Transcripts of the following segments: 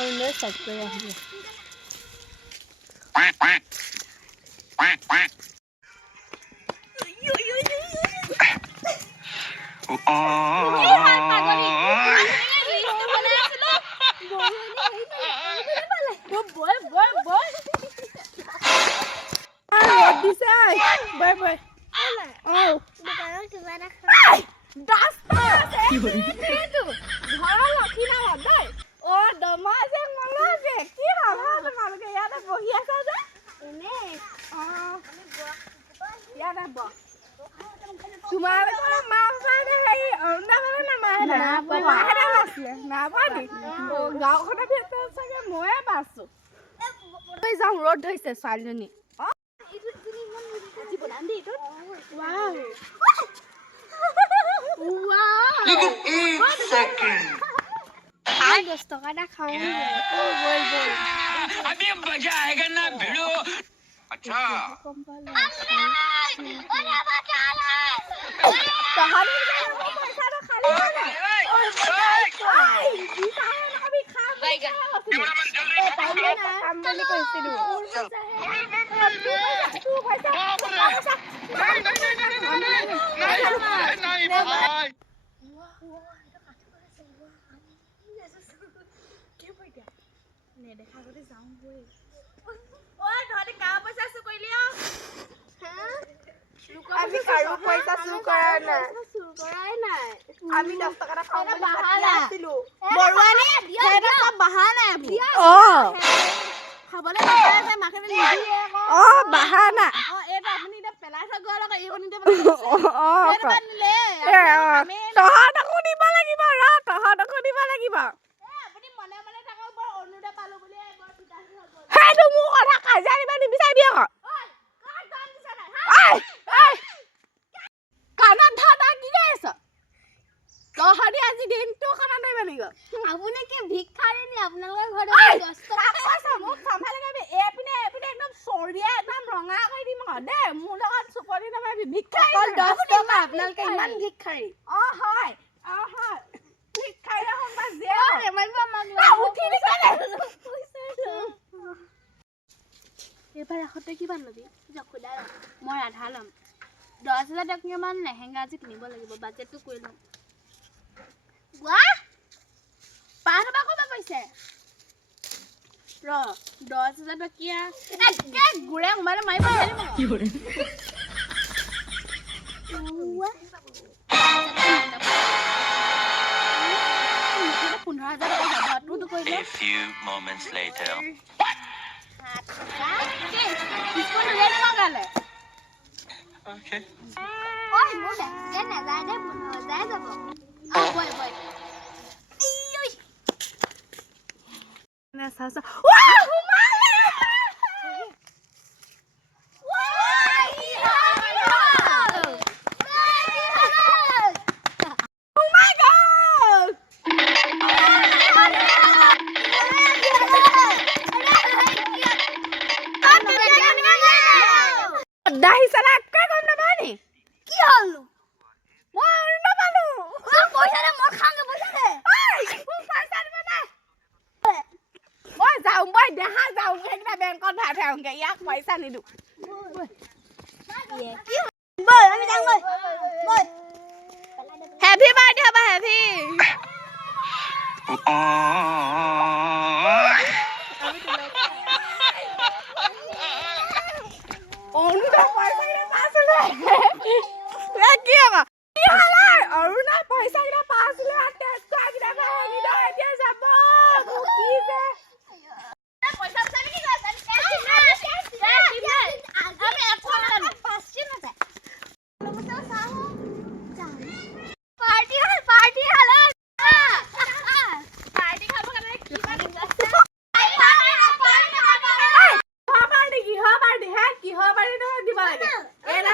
অন্য সাইড কৰে আসবে ৰ'দ ধৰিছে ছোৱালীজনী अभी मजा आएगा ना भिड़ो अच्छा আমি কাৰো পইচা চুৰ কৰা নাই আমি 10 টকা এটা খাওঁ বুলি পাতি আছিলো বৰুৱানে এটা সব বাহানা খাবলৈ নাপায় যে মাকে নিদিয়ে বাহানা এটা আপুনি এটা পেলাই থৈ গ'ল আকৌ এইখন নিদিয়ে এটা নিলে তহঁতকো দিব লাগিব তহঁতকো দিব লাগিব আপুনি মনে মনে থাকক বৰ অনুদা পালো বুলি বৰ পিতাহি হৈ গ'ল হেটো মোৰ কথা কাজিয়া দিব নিবিচাৰিবি আকৌ কাণত ধৰা কি গাইছ তহঁতি আজি দিনটো খানা নাই মানিব আপুনি কি ভিক্ষাৰী নি আপোনালোকৰ ঘৰত 10 টকা পইচা মোক সামভালে গাবি এপিনে একদম চৰিয়া একদম ৰঙা কৰি দিম দে মোৰ লগত চুপৰি নামাবি ভিক্ষাৰী অকল 10 টকা আপোনালোকে ইমান ভিক্ষাৰী হয় ভিক্ষাৰী হবা যে মাৰিব মাগলা উঠি দিছানে এবাৰ আখতে কিমান লবি জখুদা মই আধা লম 10,000 টকা মান লেহেঙ্গা আজি কিনিব লাগিব বাজেটটো কৈ লম वाह पार बा को पैसे र 10,000 टकिया एके गुळे मारे माइ पारे की होरे 15,000 टका तू तो कइले A few moments later इसको ले लगाले Okay ओय मोले जे ना जाय दे 15,000 যাব बोल ना सासा वाह dahi sala ka kom na bani ki holu mo na balu পয়সা রে মোর খাঙ্গে পয়সা রে পয়সা দিবা না মই যাও মই দেখা যাও একটা ব্যাংকত ভাত আউঙ্গে ইয়াক পয়সা নিদু কি বল আমি যাং বল হ্যাপি বার্থডে হবা হ্যাপি অনুদা পয়সা রে পাসলে কি আমা কি হালা অৰুণা পইচা কিটা পাছিলে টেস্ট কৰা কিটা ভাঙি দে এতিয়া যাব কি যে পইচা চাবি কি কৰিছ আমি এখন জানো 5 দিন আছে পাৰ্টি হল পাৰ্টি খাব কাৰণে কি পাৰ্টি কি হয় পাৰ্টি দিব লাগে এরা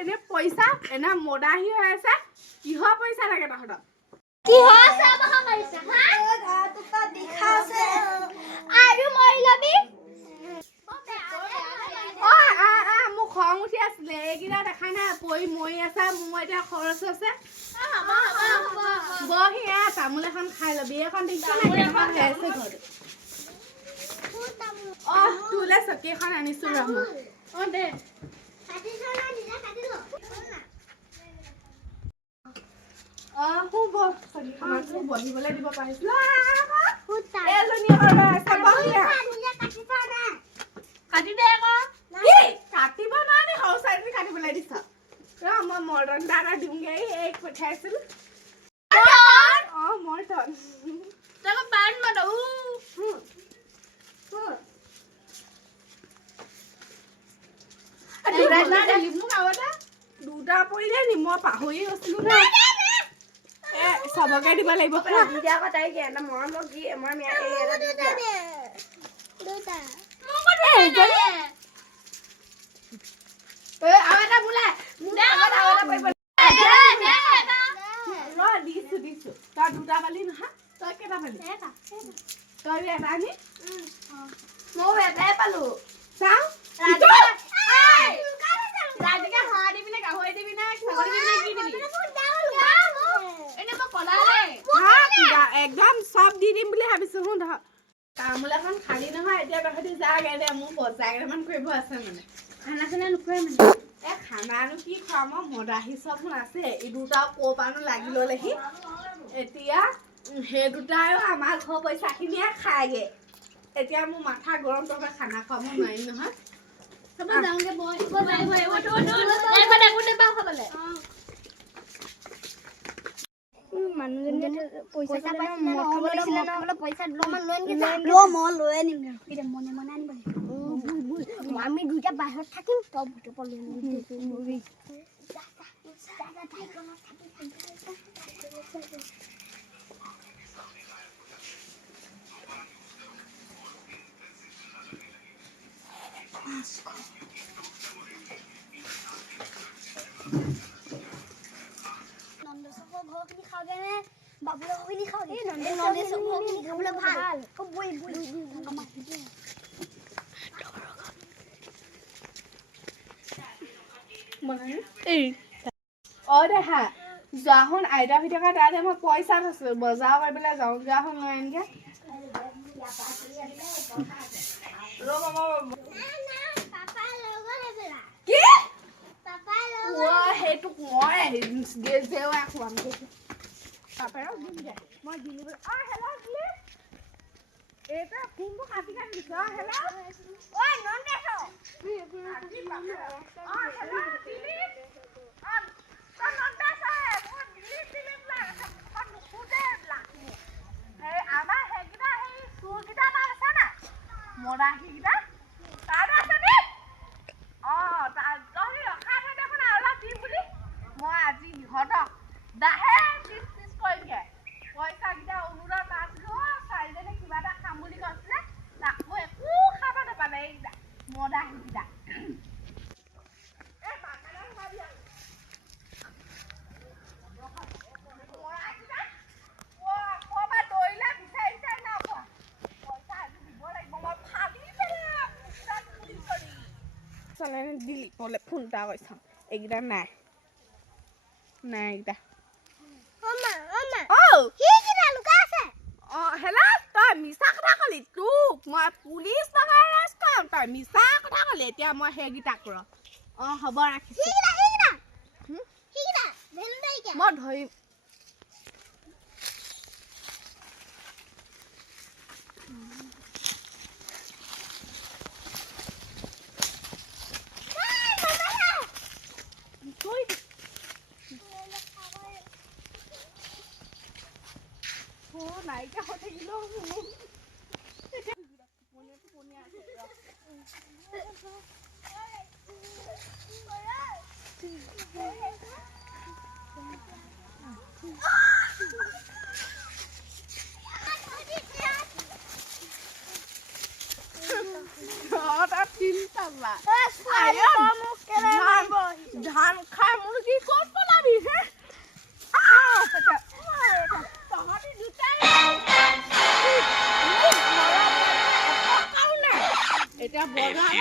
এনে পয়সা এনা মোদাহি হৈ আছে কিহ পয়সা লাগে তহত কিহ আছে মহা পয়সা হা তুতা দিখাছে আৰু মই লবি মু খং উঠি আছিল এগিলা দেখা না পই মই আছে মই এতিয়া খৰচ আছে বহি তামোল এখন খাই ল'বি এখন দিছো না কেনেকুৱা হৈ আছে ঘৰত তোলে চকী এখন আনিছো ৰহ দে বহিবলৈ দিব পাৰিছো কাটি দে আকৌ কাটিব নোৱাৰি সৰু চাইজে কাটিবলৈ দিছ মই মৰ্টন দাদা দিমগে এই পঠাইছিল মৰ্টন তই পান মত দুটা পৰিলে নি মই পাহৰি গৈছিলো না চবকে দিব লাগিব দিছো তই দুটা পালি নহয় তই কেইটা পালি তই এটা নি মই এটাই পালো চাওঁ ৰাতিকে হাঁহ দিবি নে গাহৰি দিবি নে ছাগলী দিবি নে কি দিবি একদম চব দি দিম বুলি ভাবিছো শুন ধৰ তামোল এখন খালি নহয় এতিয়া তহঁতি যাগে দে মোৰ বজাৰ কেইটামান কৰিব আছে মানে খানা চানা নোখোৱাই মানে খানানো কি খুৱাম মদাহী চব আছে এই দুটা ক'ৰপানো লাগি ল'লেহি এতিয়া সেই দুটাই আমাৰ ঘৰ পইচাখিনিয়ে খায়গে এতিয়া মোৰ মাথা গৰম তহঁতে খানা খুৱাব নোৱাৰিম নহয় যাওঁগে মানুহজনীয়ে পইচা লৈ আনিম মনে মনে আনিব আমি দুটা বাহিৰত থাকিম তই ভিতৰ লৈ ঘৰখিনি খাওঁগে নে বাবুলৰ ঘৰখিনি খাওঁগে নন্দেশ্বৰ ঘৰখিনি খাবলৈ ভাল দেহা যোৱাখন আইতা হৈ থকা তাতে মই পইচা থৈছো বজাৰ কৰিবলৈ যাওঁ যোৱাখন লৈ আনগে সেইটোক মই খুৱাম পাপাৰক দিম দে মই দিলোঁ এটা ফোনটো কাটি কাটি দিছ হেল্ল' ঐ নন্দেশ্বৰ আমাৰ সেইকেইটা সেই চুৰকেইটা তাত আছে না মদাহীকেইটা তাত আছে নি তহঁতি ৰখাই থৈ দেখোন অলপ দিম বুলি মই আজি ইহঁতক দাহে পিচ কৰিমগে পইচাকেইটা অনুদান নাছিলো চাৰিজনে কিবা এটা খাম বুলি কৈছিলে তাকো একো খাব নাপালে এইকেইটা মদাহীকেইটা দিলি ক'লে ফোন এটা কৰি চাওঁ এইকেইটা নাই এইকেইটা হেল্ল' তই মিছা কথা ক'লি তোক মই পুলিচ লগাই ৰাস্তাম তই মিছা কথা ক'লি এতিয়া মই সেইকেইটাক ৰ হ'ব ৰাখিছোঁ মই ধৰিম নাইকিয়া হৈ থাকিলেও ধান খাই মুৰ্গী ক'ত পলাবি হে এতিয়া বজাৰ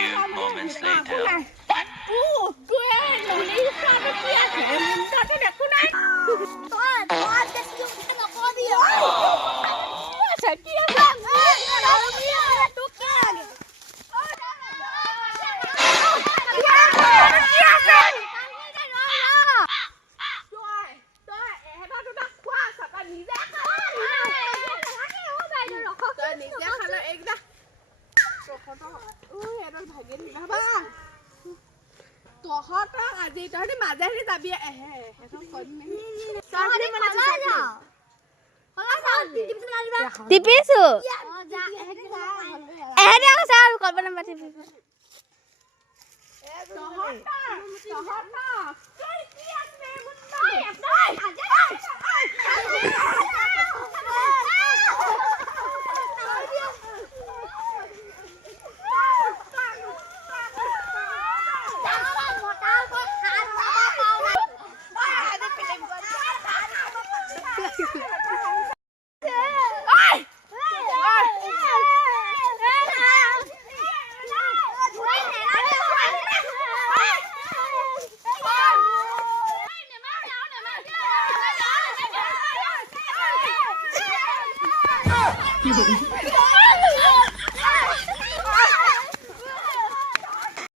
আজি তহঁতি মাজে হেৰি যাবি টিপিছো এহেঁতি আকৌ চা কল্পনা নাম্বাৰ টিপিছো কি